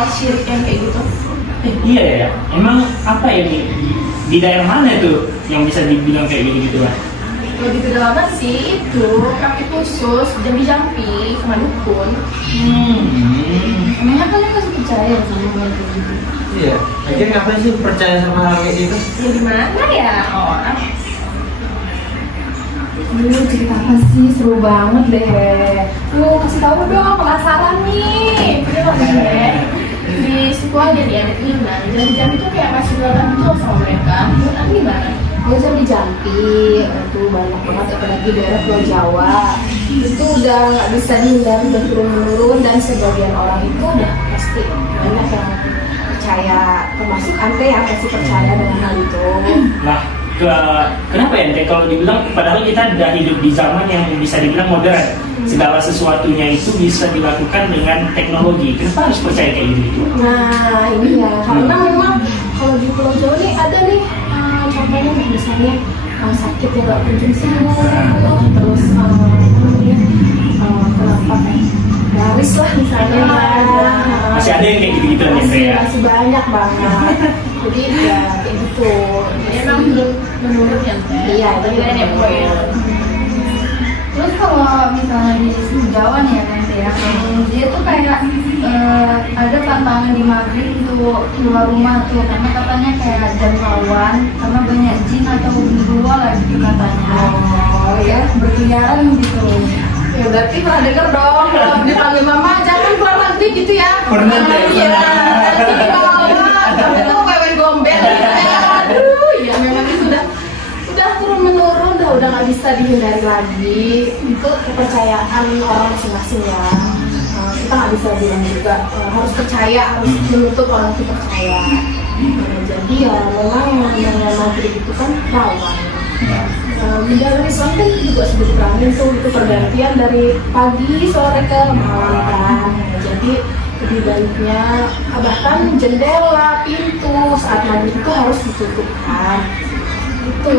hal syirik yang kayak gitu. Iya ya, emang apa ya nih di daerah mana tuh yang bisa dibilang kayak gitu lah? Kalau di pedalaman sih itu kaki khusus, jampi-jampi, sama dukun. Emangnya kalian masih percaya sama hal kayak gitu? Iya, akhirnya ngapain sih percaya sama hal kayak gitu? Ya gimana ya orang? Cerita apa sih? Seru banget deh. Kasih tahu dong, penasaran nih. Di situ aja di adat Minang, jampi-jampi itu kayak masih dalam tuh sama mereka. Menurut Anda gimana? Jampi itu banyak banget, apalagi daerah Pulau Jawa. Itu udah nggak bisa dihindari, udah turun-menurun, dan sebagian orang itu udah pasti banyak yang percaya, termasuk Ante yang pasti percaya dengan hal itu. Nah, kenapa ya Ente kalau dibilang padahal kita udah hidup di zaman yang bisa dibilang modern, segala sesuatunya itu bisa dilakukan dengan teknologi, kenapa harus percaya kayak gitu? Nah ini ya, karena memang kalau di Pulau Jawa nih ada nih contohnya misalnya sakit yang gak kunjung sembuh, terus kenapa garis lah misalnya, Masih ada yang kayak gitu-gitu nih ya? masih banyak banget. Jadi ya kayak gitu. Emang menurut yang Iya, itu nenek moyang. Terus kalau misalnya di Jawa nih ya nanti ya, dia tuh kayak ada tantangan di maghrib untuk keluar rumah tuh, karena katanya kayak jam rawan, karena banyak jin atau gua lah gitu katanya. Oh ya, berkeliaran gitu. Ya berarti pernah denger dong kalau dipanggil mama jangan keluar nanti gitu ya. Pernah deh, Iya. pernah. Nanti dibawa, tapi itu wewen gombel gitu ya. Aduh, ya memang itu udah turun menurun, udah nggak bisa dihindari lagi. Itu kepercayaan orang masing-masing ya. Kita nggak bisa bilang juga harus percaya, harus menuntut orang itu percaya. Jadi ya memang yang namanya maghrib itu kan rawan. Dalam Islam kan juga sudah diterangin tuh, itu pergantian dari pagi sore ke malam kan. Jadi lebih baiknya bahkan jendela, pintu saat maghrib itu harus ditutupkan. Itu.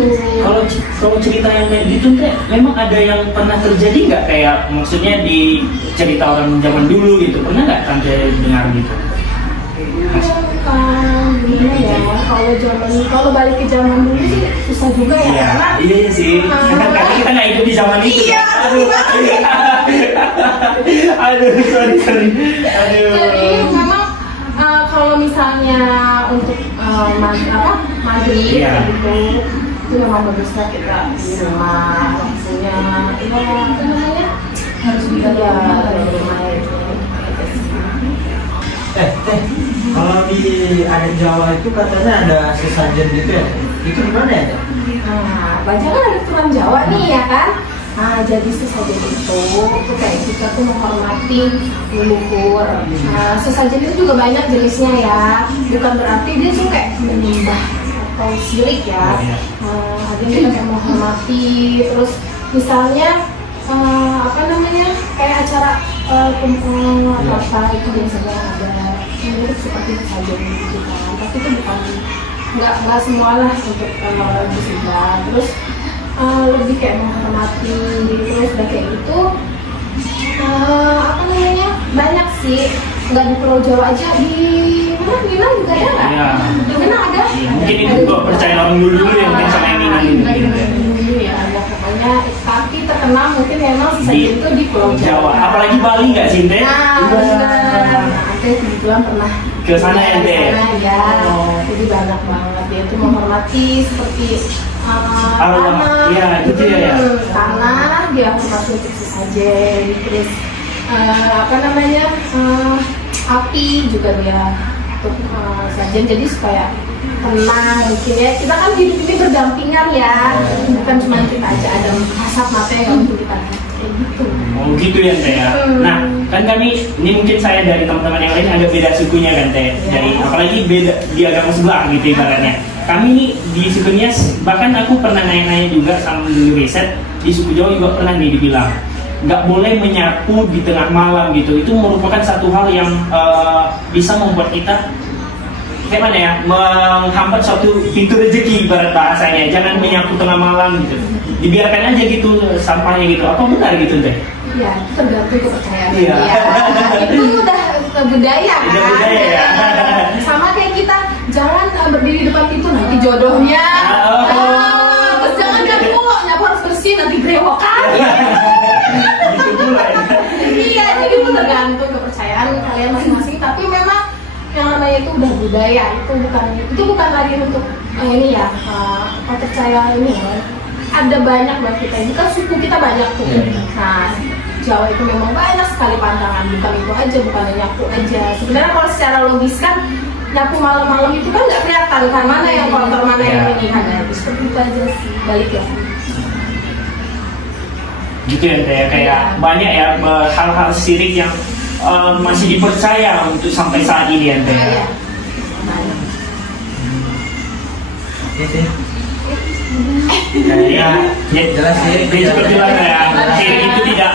Kalau cerita yang kayak gitu teh, memang ada yang pernah terjadi nggak kayak maksudnya di cerita orang zaman dulu gitu, pernah nggak Tante dengar gitu? Gimana ya, kalau balik ke zaman dulu sih susah juga ya, karena Iya sih, karena kita nggak hidup di zaman itu. Iya. Aduh, sorry. Aduh. jadi memang kalau misalnya untuk maghrib Iya. gitu, itu memang bagusnya kita di rumah punya apa namanya, harus dijaga dari rumah itu. Kalau di adat Jawa itu katanya ada sesajen gitu ya, itu gimana ya? Nah, banyak kan ada turunan Jawa nih ya kan. Nah, jadi sesajen itu kayak kita tuh menghormati leluhur. Nah, sesajen itu juga banyak jenisnya ya. Bukan berarti dia tuh kayak menyembah atau syirik ya. Ada yang kayak menghormati. Terus misalnya apa namanya, kayak acara kumpul apa itu biasanya ada mirip seperti sesajen gitu kan. Tapi itu bukan nggak semua lah untuk disembah. Terus lebih kayak menghormati, terus udah kayak gitu apa namanya, banyak sih, nggak di Pulau Jawa aja, di mana Minang juga ada nggak? Iya. Di Minang ada. Mungkin itu kok percaya orang dulu ya, mungkin sama yang Minang gitu. Dulu ya, ada pokoknya. Tapi terkenal mungkin memang sesajen itu di Pulau Jawa. Apalagi Bali nggak sih Teh? Nah, benar. Ante kebetulan pernah Ke sana ya, Teh? Ke sana, ya. Oh. Jadi banyak banget dia tuh menghormati seperti Arwah, iya, itu dia ya. Tanah dia hormati untuk sesajen, terus apa namanya, api juga dia untuk sajen, jadi supaya tenang mungkin ya. Kita kan hidup ini berdampingan ya, bukan cuma kita aja, ada asap mata yang untuk kita kayak gitu. Oh gitu ya Teh ya. Nah kan kami ini mungkin saya dari teman-teman yang lain agak beda sukunya kan Teh. Dari apalagi beda di agama sebelah gitu ibaratnya. Kami nih di sukunya, bahkan aku pernah nanya-nanya juga sama dulu riset di suku Jawa juga pernah nih dibilang nggak boleh menyapu di tengah malam gitu. Itu merupakan satu hal yang bisa membuat kita kayak mana ya, menghambat suatu pintu rezeki ibarat bahasanya. Jangan menyapu tengah malam gitu, dibiarkan aja gitu sampahnya gitu. Apa benar gitu Teh? Ya, itu tergantung kepercayaan Iya. dia. Itu udah budaya kan. Udah budaya ya. Sama kayak kita jangan berdiri depan pintu nanti jodohnya. Terus jangan nyapu harus bersih nanti berewokan. Itu pula ya. Iya, jadi itu tergantung kepercayaan kalian masing-masing. Tapi memang yang namanya itu udah budaya, itu bukan lagi untuk ini ya kepercayaan ini ya. Ada banyak buat kita, ini kan suku kita banyak tuh. Nah, Jawa itu memang banyak sekali pantangan, bukan itu aja, bukan hanya nyapu aja. Sebenarnya kalau secara logis kan nyapu malam-malam itu kan nggak kelihatan kan mana yang kotor mana yang ini kan. Seperti itu aja sih, balik ya. Gitu ya Teh, kayak banyak ya hal-hal syirik yang masih dipercaya untuk sampai saat ini ya Teh. Iya. Oke sih. Ya, jelas sih. jadi seperti mana ya, syirik itu tidak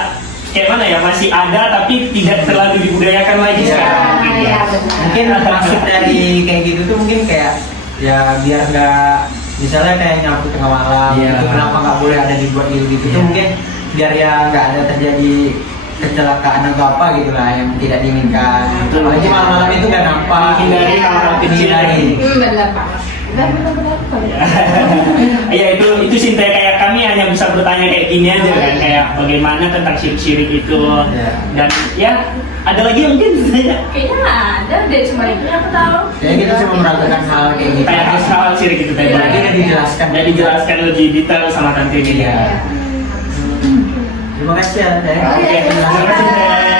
kayak mana ya, masih ada tapi tidak terlalu dibudayakan lagi sekarang mungkin ya. Iya, benar. Mungkin maksud dari kayak gitu tuh mungkin kayak ya biar nggak misalnya kayak nyapu tengah malam Iya. itu kenapa nggak boleh ada dibuat gitu tuh mungkin biar ya nggak ada terjadi kecelakaan atau apa gitu lah yang tidak diinginkan. Betul. Apalagi malam-malam itu nggak nampak. Hindari hal-hal kecil. Benar Pak. Benar. Ya itu sih Teh, kayak kami hanya bisa bertanya kayak gini aja kan, kayak bagaimana tentang syirik-syirik itu. Dan ya ada lagi mungkin saya Kayaknya nggak ada deh, cuma itu yang aku tahu. Kayak kita cuma meragukan hal kayak gitu. kayak hal syirik itu Teh. Iya, Berarti iya. dijelaskan. dan dijelaskan lebih detail sama Tante ini. Iya. Terima kasih ya Teh. Oke, terima kasih Teh.